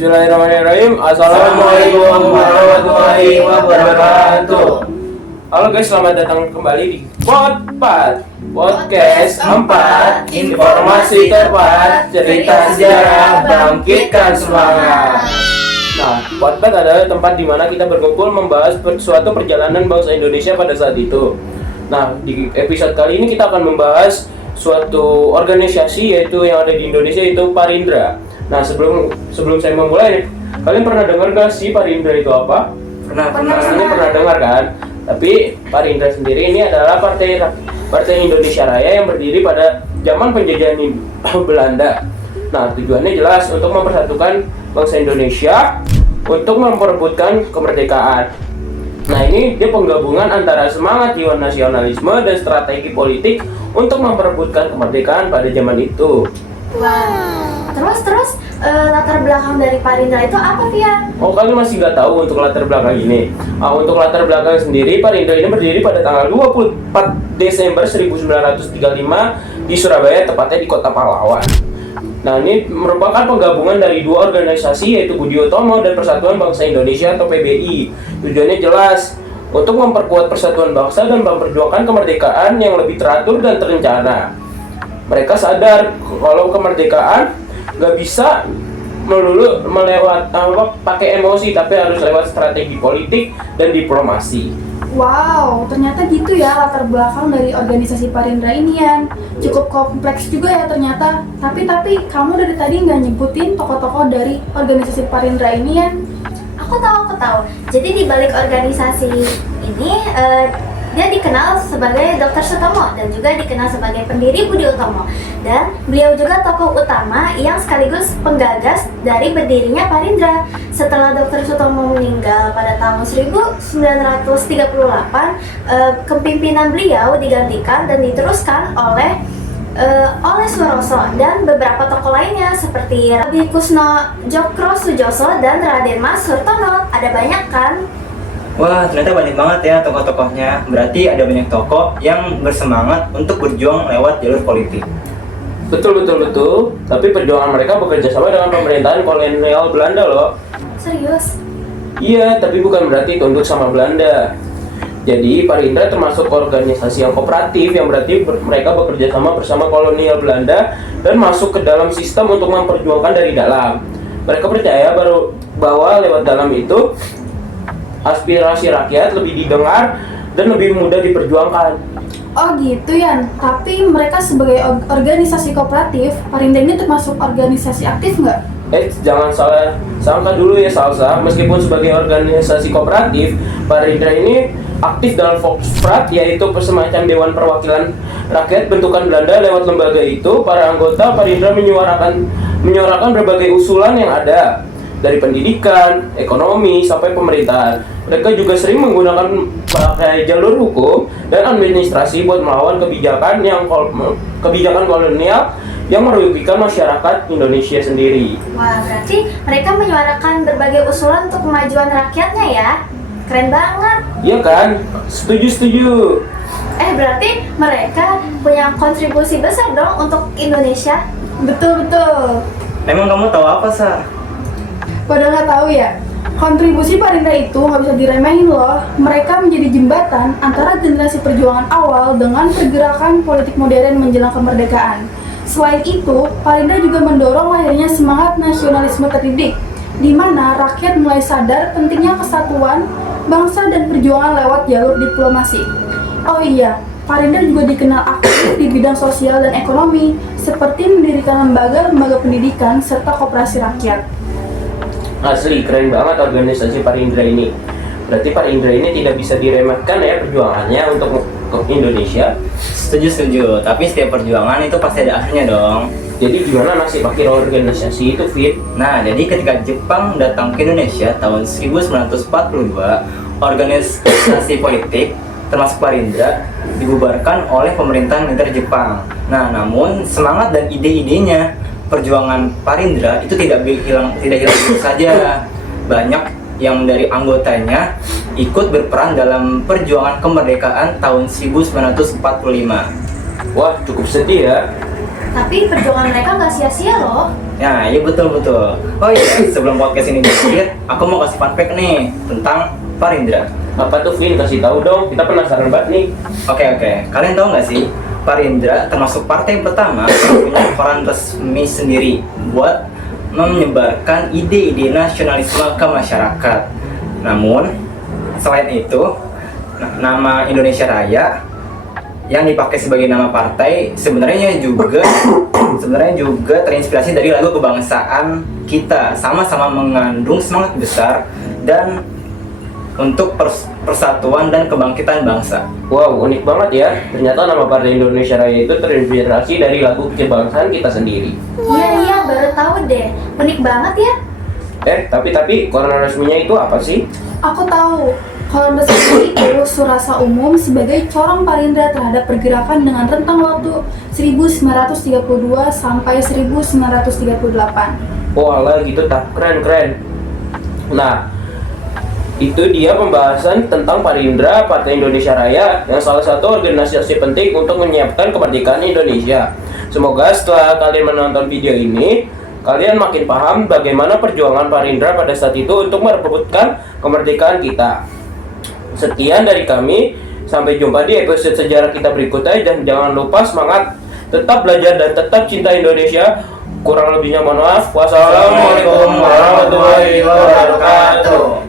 Bismillahirrahmanirrahim. Assalamualaikum warahmatullahi wabarakatuh. Halo guys, selamat datang kembali di Podpad Podcast 4. Informasi tepat, cerita sejarah, bangkitkan semangat. Nah, Podpad adalah tempat di mana kita berkumpul membahas suatu perjalanan bangsa Indonesia pada saat itu. Nah, di episode kali ini kita akan membahas suatu organisasi yaitu yang ada di Indonesia, yaitu Parindra. Nah, sebelum saya memulai, kalian pernah dengar gak sih Parindra itu apa? Pernah dengar kan? Tapi Parindra sendiri ini adalah partai Indonesia Raya yang berdiri pada zaman penjajahan Belanda. Nah, tujuannya jelas untuk mempersatukan bangsa Indonesia untuk memperebutkan kemerdekaan. Nah, ini dia penggabungan antara semangat jiwa nasionalisme dan strategi politik untuk memperebutkan kemerdekaan pada zaman itu. Terus latar belakang dari Parindra itu apa, Via? Oh, kalian masih nggak tahu untuk latar belakang ini? Untuk latar belakang sendiri, Parindra ini berdiri pada tanggal 24 Desember 1935 di Surabaya, tepatnya di Kota Pahlawan. Nah, ini merupakan penggabungan dari dua organisasi, yaitu Budi Utomo dan Persatuan Bangsa Indonesia atau PBI. Tujuannya jelas, untuk memperkuat persatuan bangsa dan memperjuangkan kemerdekaan yang lebih teratur dan terencana. Mereka sadar kalau kemerdekaan nggak bisa melulu pakai emosi, tapi harus lewat strategi politik dan diplomasi. Wow, ternyata gitu ya latar belakang dari organisasi Parindra ini, Yan. Cukup kompleks juga ya ternyata. Tapi kamu dari tadi nggak nyebutin tokoh-tokoh dari organisasi Parindra ini, Yan. Aku tahu. Jadi di balik organisasi ini dia dikenal sebagai Dr. Sutomo dan juga dikenal sebagai pendiri Budi Utomo. Dan beliau juga tokoh utama yang sekaligus penggagas dari berdirinya Parindra. Setelah Dr. Sutomo meninggal pada tahun 1938, kepemimpinan beliau digantikan dan diteruskan oleh Suroso dan beberapa tokoh lainnya seperti Rabi Kusno Jokro Sujoso dan Raden Mas Surtono. Ada banyak kan? Wah, ternyata banyak banget ya tokoh-tokohnya. Berarti ada banyak tokoh yang bersemangat untuk berjuang lewat jalur politik. Betul. Tapi perjuangan mereka bekerja sama dengan pemerintahan kolonial Belanda loh. Serius? Iya, tapi bukan berarti tunduk sama Belanda. Jadi Parindra termasuk organisasi yang kooperatif, yang berarti mereka bekerja sama bersama kolonial Belanda dan masuk ke dalam sistem untuk memperjuangkan dari dalam. Mereka percaya bahwa lewat dalam itu aspirasi rakyat lebih didengar dan lebih mudah diperjuangkan. Oh gitu, Yan. Tapi mereka sebagai organisasi kooperatif, Parindra ini termasuk organisasi aktif nggak? Jangan salah sangka dulu ya, Salsa. Meskipun sebagai organisasi kooperatif, Parindra ini aktif dalam Volksraad, yaitu semacam Dewan Perwakilan Rakyat bentukan Belanda. Lewat lembaga itu, para anggota Parindra menyuarakan berbagai usulan yang ada, dari pendidikan, ekonomi, sampai pemerintahan. Mereka juga sering menggunakan jalur hukum dan administrasi buat melawan kebijakan kolonial yang merugikan masyarakat Indonesia sendiri. Wah, berarti mereka menyuarakan berbagai usulan untuk kemajuan rakyatnya ya? Keren banget. Iya kan? Setuju. Berarti mereka punya kontribusi besar dong untuk Indonesia. Betul. Emang kamu tahu apa, Sa? Padahal nggak tahu ya. Kontribusi Parindra itu nggak bisa diremehin loh. Mereka menjadi jembatan antara generasi perjuangan awal dengan pergerakan politik modern menjelang kemerdekaan. Selain itu, Parindra juga mendorong lahirnya semangat nasionalisme terdidik, di mana rakyat mulai sadar pentingnya kesatuan bangsa dan perjuangan lewat jalur diplomasi. Oh iya, Parindra juga dikenal aktif di bidang sosial dan ekonomi, seperti mendirikan lembaga pendidikan serta koperasi rakyat. Asli, keren banget organisasi Parindra ini. Berarti Parindra ini tidak bisa diremehkan ya perjuangannya untuk Indonesia. Setuju. Tapi setiap perjuangan itu pasti ada akhirnya dong. Jadi gimana nasib akhir organisasi itu, Fit? Nah, jadi ketika Jepang datang ke Indonesia tahun 1942, organisasi politik termasuk Parindra dibubarkan oleh pemerintahan militer Jepang. Nah, namun semangat dan ide-idenya perjuangan Parindra itu tidak hilang begitu saja. Banyak yang dari anggotanya ikut berperan dalam perjuangan kemerdekaan tahun 1945. Wah, cukup sedih ya. Tapi perjuangan mereka nggak sia-sia loh. Ya, iya betul. Oh iya, sebelum podcast ini berakhir, aku mau kasih fun fact nih tentang Parindra. Apa tuh Vin? Kasih tahu dong, kita penasaran banget nih. Oke. Kalian tahu nggak sih, Parindra termasuk partai pertama yang punya koran resmi sendiri buat menyebarkan ide-ide nasionalisme ke masyarakat. Namun, selain itu, nama Indonesia Raya yang dipakai sebagai nama partai sebenarnya juga terinspirasi dari lagu kebangsaan kita, sama-sama mengandung semangat besar dan untuk persatuan dan kebangkitan bangsa. Wow, unik banget ya. Ternyata nama Partai Indonesia Raya itu terinspirasi dari lagu kebangsaan kita sendiri. Iya, baru tahu deh. Unik banget ya. Tapi koran resminya itu apa sih? Aku tahu. Koran resmi itu Surasa Umum sebagai corong Parindra terhadap pergerakan dengan rentang waktu 1932 sampai 1938. Oh alah gitu tak, keren. Nah, itu dia pembahasan tentang Parindra, Partai Indonesia Raya, yang salah satu organisasi penting untuk menyiapkan kemerdekaan Indonesia. Semoga setelah kalian menonton video ini, kalian makin paham bagaimana perjuangan Parindra pada saat itu untuk merebutkan kemerdekaan kita. Sekian dari kami, sampai jumpa di episode sejarah kita berikutnya, dan jangan lupa semangat, tetap belajar dan tetap cinta Indonesia. Kurang lebihnya mohon maaf. Wassalamualaikum warahmatullahi wabarakatuh.